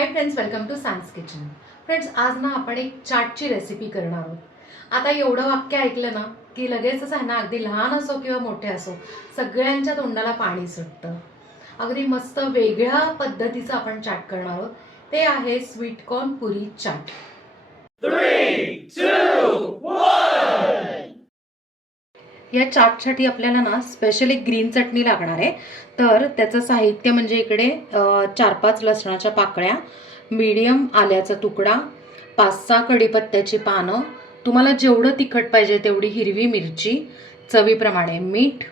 High friends, welcome to Sam's kitchen. Friends, आज ना आपण एक चाटची रेसिपी करणार आहोत. आता एवढं वाक्य ऐकलं ना की लगेचच आहे ना, अगदी लहान असो किंवा मोठे असो, सगळ्यांच्या तोंडाला पाणी सुटतं. अगदी मस्त वेगळ्या पद्धतीचं आपण चाट करणार आहोत. ते आहे स्वीट कॉर्न पुरी चाट. 3, 2, 1. या चाटसाठी आपल्याला ना स्पेशली ग्रीन चटणी लागणार आहे. तर त्याचं साहित्य म्हणजे इकडे 4-5 लसणाच्या पाकळ्या, मीडियम आल्याचा तुकडा, 5-6 कढीपत्त्याची पानं, तुम्हाला जेवढं तिखट पाहिजे तेवढी हिरवी मिरची, चवीप्रमाणे मीठ,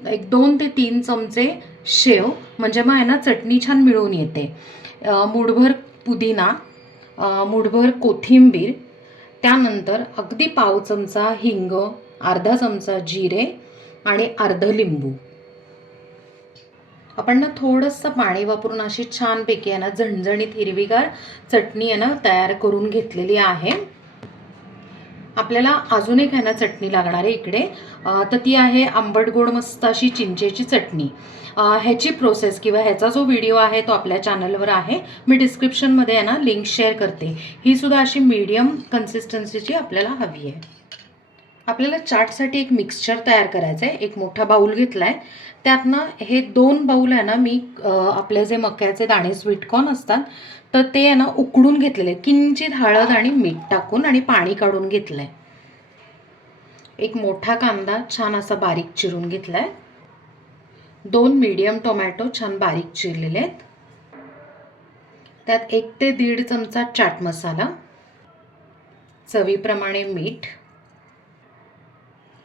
एक 2 ते 3 चमचे शेव, म्हणजे मग आहे ना चटणी छान मिळून येते, मूठभर पुदिना, मूठभर कोथिंबीर, त्यानंतर अगदी पाव चमचा हिंग, अर्धा चमचा जिरे आणि अर्ध लिंबू. आपण ना थोडंसं पाणी वापरून अशी छानपैकी आहे ना झणझणीत हिरवीगार चटणी आहे ना तयार करून घेतलेली आहे. आपल्याला अजून एक आहे ना चटणी लागणार आहे इकडे, तर ती आहे आंबट गोड मस्त अशी चिंचेची चटणी. ह्याची प्रोसेस किंवा ह्याचा जो व्हिडिओ आहे तो आपल्या चॅनलवर आहे, मी डिस्क्रिप्शनमध्ये आहे ना लिंक शेअर करते. ही सुद्धा अशी मीडियम कन्सिस्टन्सीची आपल्याला हवी आहे. आपल्याला चाटसाठी एक मिक्सचर तयार करायचं आहे. एक मोठा बाऊल घेतला आहे, त्यात ना हे 2 बाऊल आहे ना मी आपले जे मक्याचे दाणे स्वीटकॉर्न असतात तर ते आहे ना उकडून घेतलेले, किंचित हळद आणि मीठ टाकून आणि पाणी काढून घेतलं आहे. एक मोठा कांदा छान असा बारीक चिरून घेतला आहे. 2 मीडियम टोमॅटो छान बारीक चिरलेले आहेत. त्यात 1 ते 1.5 चमचा चाट मसाला, चवीप्रमाणे मीठ,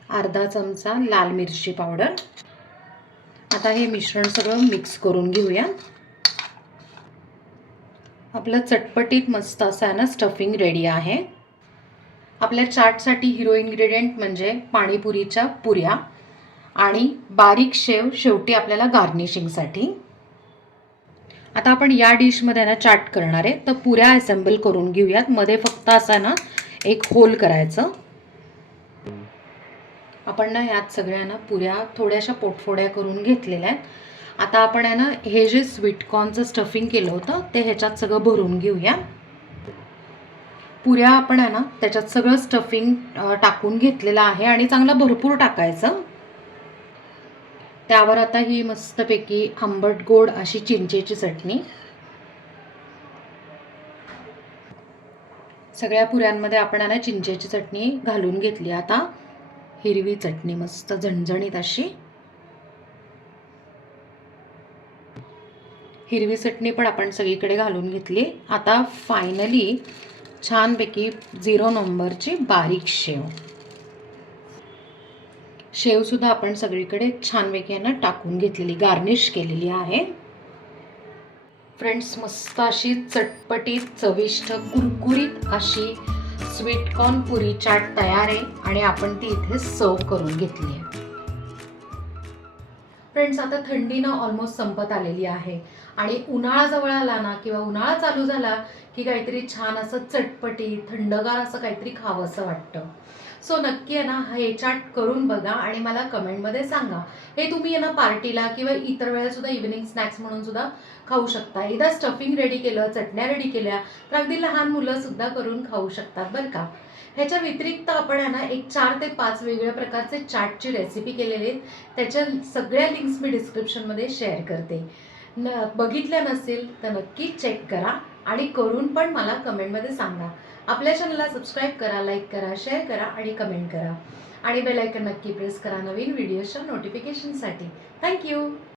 अर्धा चमचा लाल मिरची पावडर. आता हे मिश्रण सगळं मिक्स करून घेऊया. आपलं चटपटीत मस्त असं आहे ना स्टफिंग रेडी आहे. आपल्या चाटसाठी हिरो इन्ग्रेडियंट म्हणजे पाणीपुरीच्या पुऱ्या आणि बारीक शेव शेवटी आपल्याला गार्निशिंगसाठी. आता आपण या डिशमध्ये ना चाट करणार आहे, तर पुऱ्या असेंबल करून घेऊयात. मध्ये फक्त असा ना एक होल करायचं. आपण ना यात सगळ्यांना पुऱ्या थोड्याशा पोटफोड्या करून घेतलेल्या आहेत. आता आपण आहे ना हे जे स्वीटकॉर्नचं स्टफिंग केलं होतं ते ह्याच्यात सगळं भरून घेऊया. पुऱ्या आपण आहे ना त्याच्यात सगळं स्टफिंग टाकून घेतलेलं आहे आणि चांगला भरपूर टाकायचं. त्यावर आता ही मस्तपैकी आंबट गोड अशी चिंचेची चटणी. सगळ्या पुऱ्यांमध्ये आपण आहे ना चिंचेची चटणी घालून घेतली. आता हिरवी चटणी मस्त झणझणीत अशी हिरवी चटणी पण आपण सगळीकडे घालून घेतली. आता फायनली छानपैकी 0 नंबरची बारीक शेवसुद्धा आपण सगळीकडे छानपैकी ना टाकून घेतलेली, गार्निश केलेली आहे. फ्रेंड्स, मस्त अशी चटपटीत चविष्ट कुरकुरीत अशी स्वीटकॉर्न पुरी चाट तयार आहे आणि आपण ती इथे सर्व करून घेतली आहे. फ्रेंड्स, आता थंडी ना ऑलमोस्ट संपत आलेली आहे आणि उन्हाळा जवळ आला ना किंवा उन्हाळा चालू झाला की काहीतरी छान असं चटपटी थंडगार असं काहीतरी खावं असं वाटतं. सो नक्की आहे ना हे चाट करून बघा आणि मला कमेंटमध्ये सांगा. हे तुम्ही आहे ना पार्टीला किंवा इतर वेळेला सुद्धा इव्हिनिंग स्नॅक्स म्हणून सुद्धा खाऊ शकता. एकदा स्टफिंग रेडी केलं, चटण्या रेडी केल्या तर अगदी लहान मुलं सुद्धा करून खाऊ शकतात बरं का. ह्याच्या व्यतिरिक्त आपण आहे ना एक 4 ते 5 वेगवेगळ्या प्रकारचे चाटची रेसिपी केलेली आहेत. त्याच्या सगळ्या लिंक्स मी डिस्क्रिप्शनमध्ये शेअर करते. बघितल्या नसेल तर नक्की चेक करा आणि करून पण मला कमेंटमध्ये सांगा. आपल्या चॅनलला सबस्क्राईब करा, लाईक करा, शेअर करा आणि कमेंट करा आणि बेल आयकॉन नक्की प्रेस करा नवीन व्हिडिओच्या नोटिफिकेशनसाठी. थँक्यू.